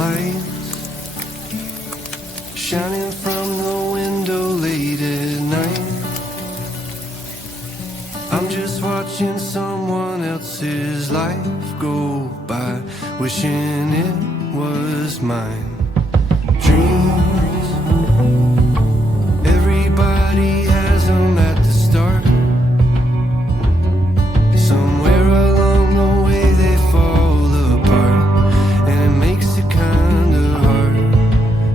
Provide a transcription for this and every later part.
lights shining from the window late at night. I'm just watching someone else's life go by, wishing it was mine. Dreams, everybody has them at the start. Somewhere along the way they fall apart, and it makes it kind of hard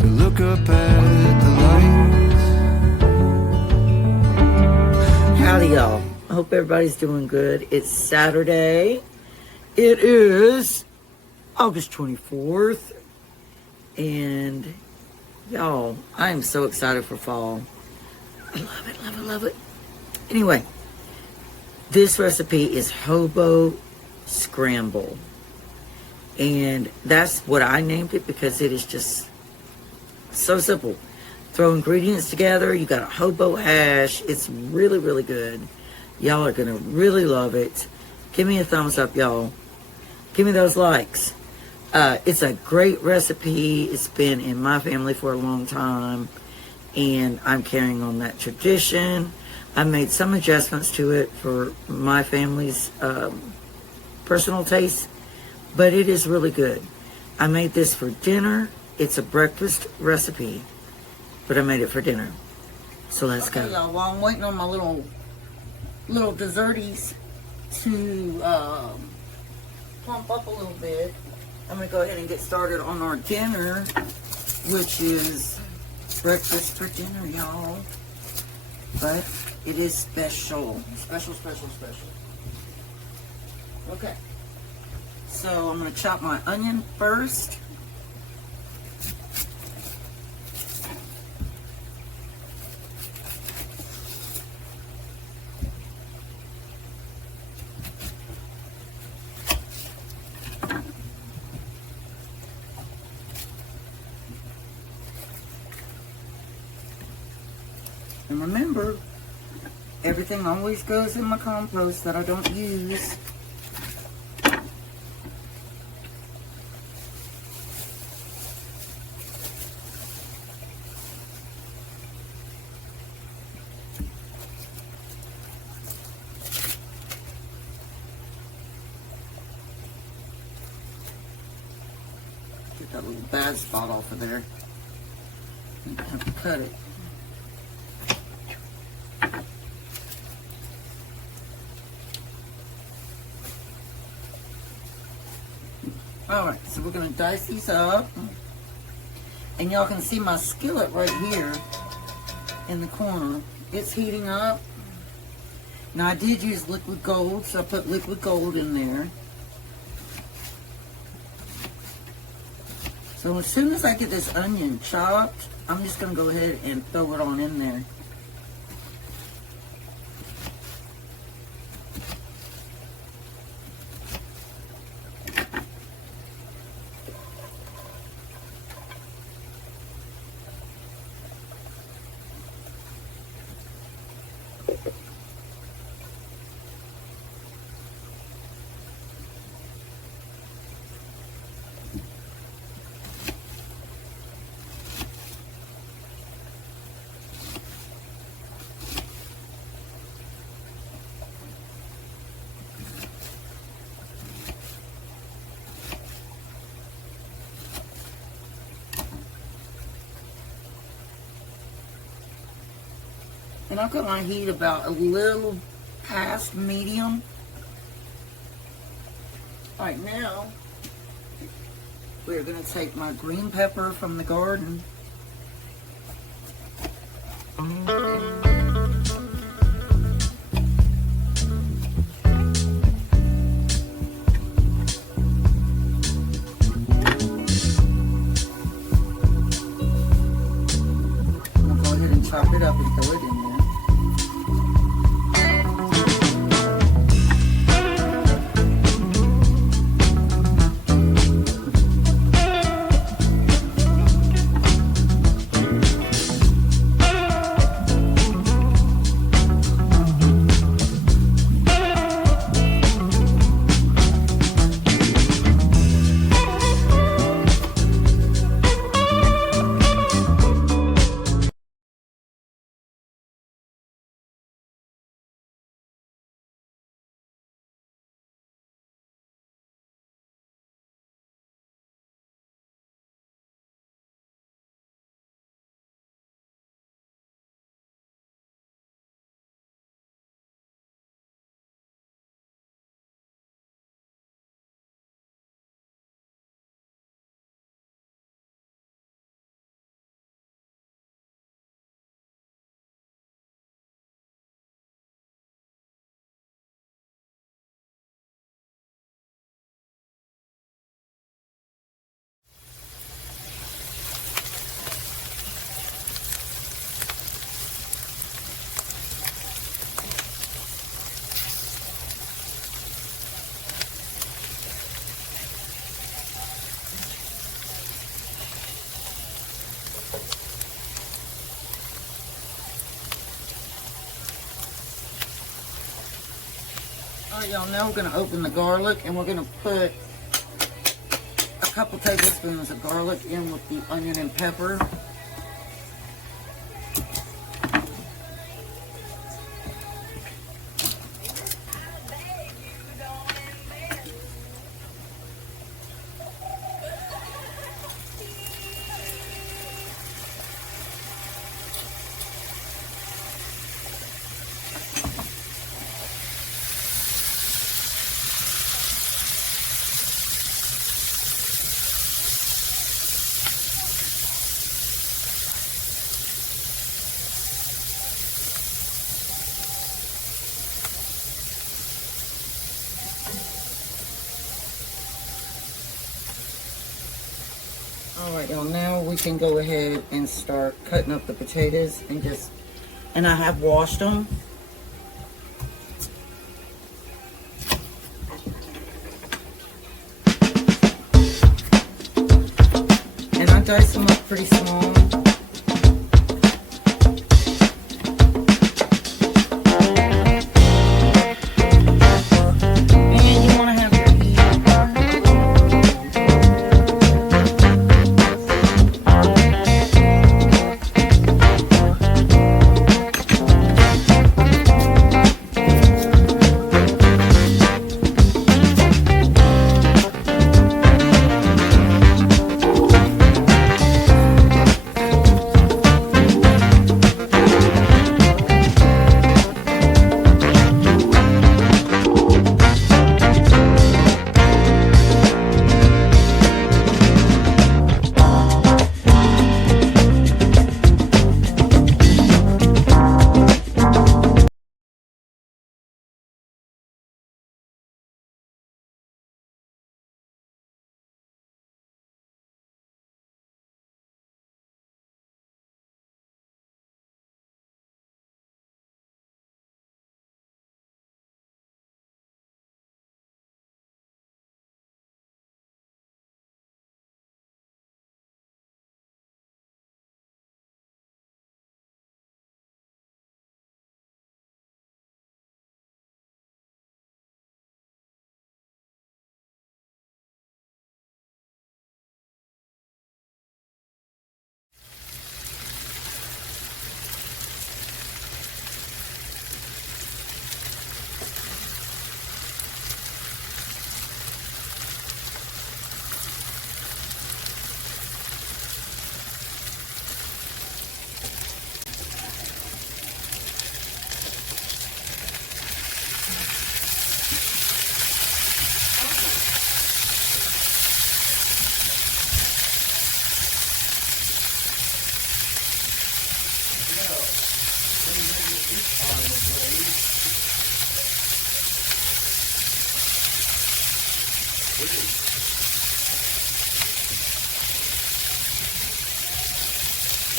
to look up at the lights. Howdy, y'all. I hope everybody's doing good. It's Saturday. It is August 24th. And y'all, I am so excited for fall. I love it, love it, love it. Anyway, this recipe is Hobo Scramble. And that's what I named it because it is just so simple. Throw ingredients together. You got a hobo hash. It's really, really good. Y'all are going to really love it. Give me a thumbs up, y'all. Give me those likes. It's a great recipe. It's been in my family for a long time. And I'm carrying on that tradition. I made some adjustments to it for my family's personal taste. But it is really good. I made this for dinner. It's a breakfast recipe. But I made it for dinner. So let's go. Y'all, while I'm waiting on my little desserties to plump up a little bit, I'm going to go ahead and get started on our dinner, which is breakfast for dinner, y'all. But it is special. Special, special, special. Okay. So I'm going to chop my onion first. And remember, everything always goes in my compost that I don't use. Get that little bad spot off of there. I have to cut it. Alright, so we're going to dice these up. And y'all can see my skillet right here in the corner. It's heating up. Now I did use liquid gold, so I put liquid gold in there. So as soon as I get this onion chopped, I'm just going to go ahead and throw it on in there. And I've got my heat about a little past medium. Alright, now we're going to take my green pepper from the garden. We'll go ahead and chop it up and throw it in there. Alright, y'all, now we're going to open the garlic and we're going to put a couple tablespoons of garlic in with the onion and pepper. Alright, y'all, now we can go ahead and start cutting up the potatoes and I have washed them. And I dice them up pretty small.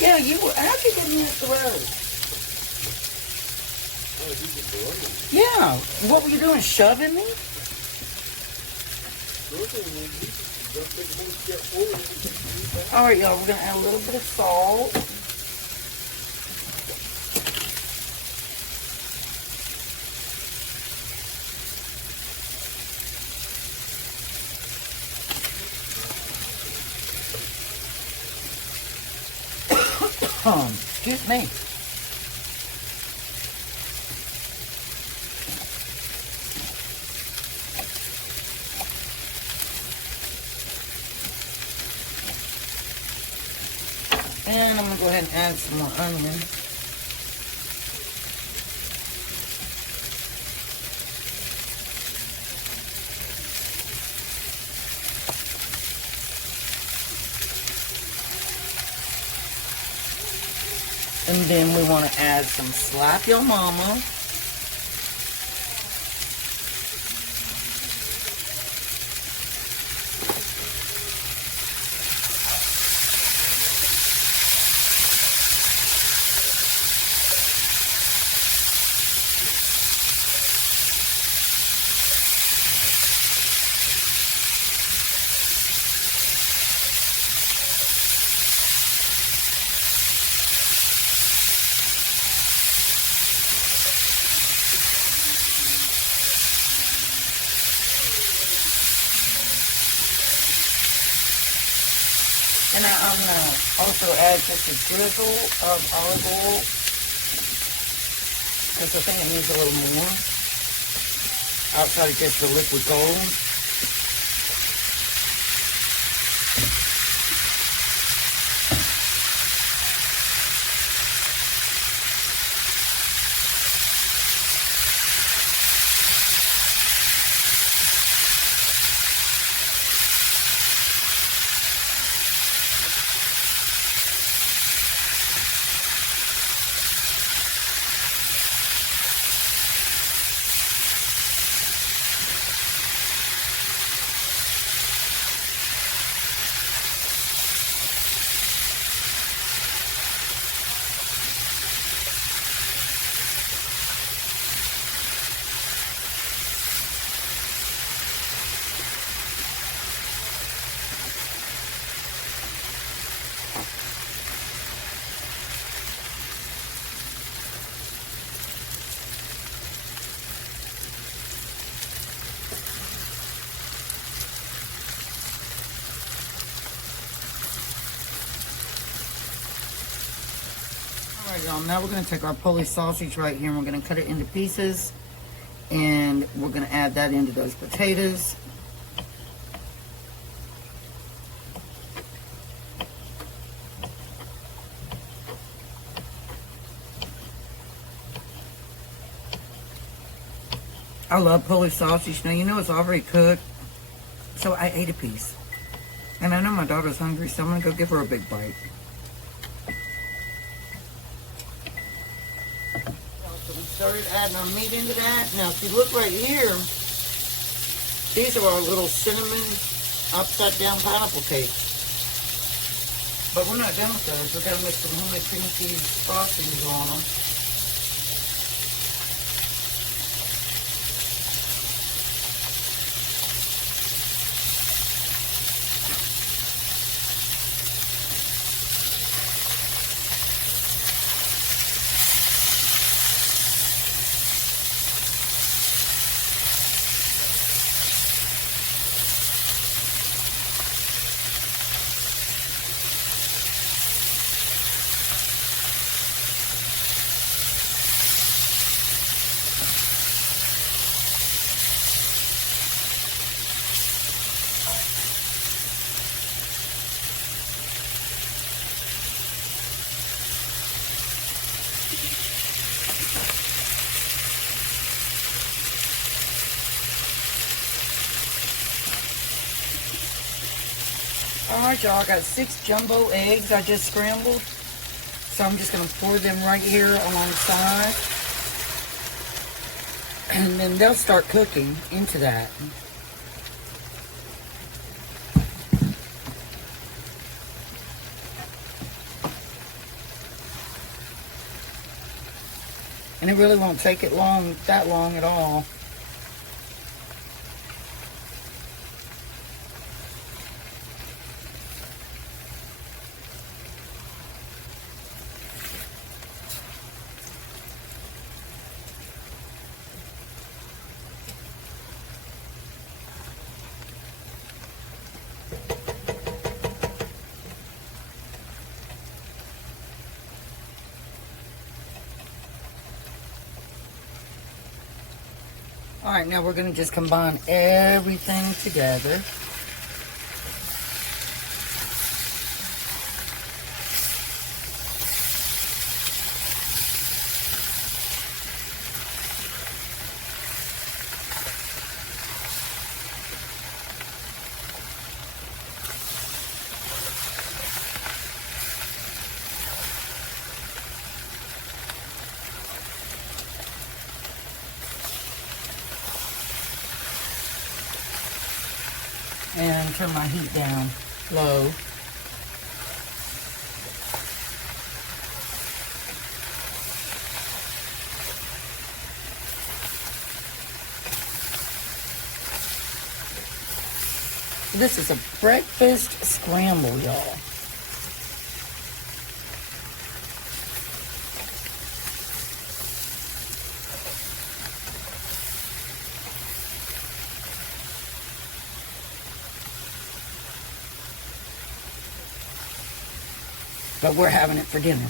Yeah, how'd you get me at the road? Yeah, what were you doing, shoving me? Alright, y'all, we're going to add a little bit of salt. Excuse me. And I'm going to go ahead and add some more onion. And then we want to add some Slap Your Mama. And I'm going to also add just a drizzle of olive oil because I think it needs a little more outside of just the liquid gold. Alright y'all, now we're going to take our Polish sausage right here and we're going to cut it into pieces and we're going to add that into those potatoes. I love Polish sausage. Now you know it's already cooked, so I ate a piece. And I know my daughter's hungry, so I'm going to go give her a big bite. So we started adding our meat into that. Now, if you look right here, these are our little cinnamon upside-down pineapple cakes. But we're not done with those. We're going to make some homemade cream cheese frostings on them. Alright y'all, I got 6 jumbo eggs I just scrambled. So I'm just going to pour them right here alongside. And then they'll start cooking into that. And it really won't take it that long at all. Alright, now we're going to just combine everything together. And turn my heat down low. This is a breakfast scramble, y'all. but we're having it for dinner.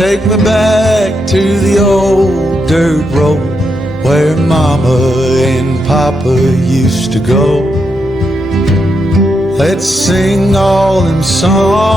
Take me back to the old dirt road where Mama and Papa used to go. Let's sing all them songs.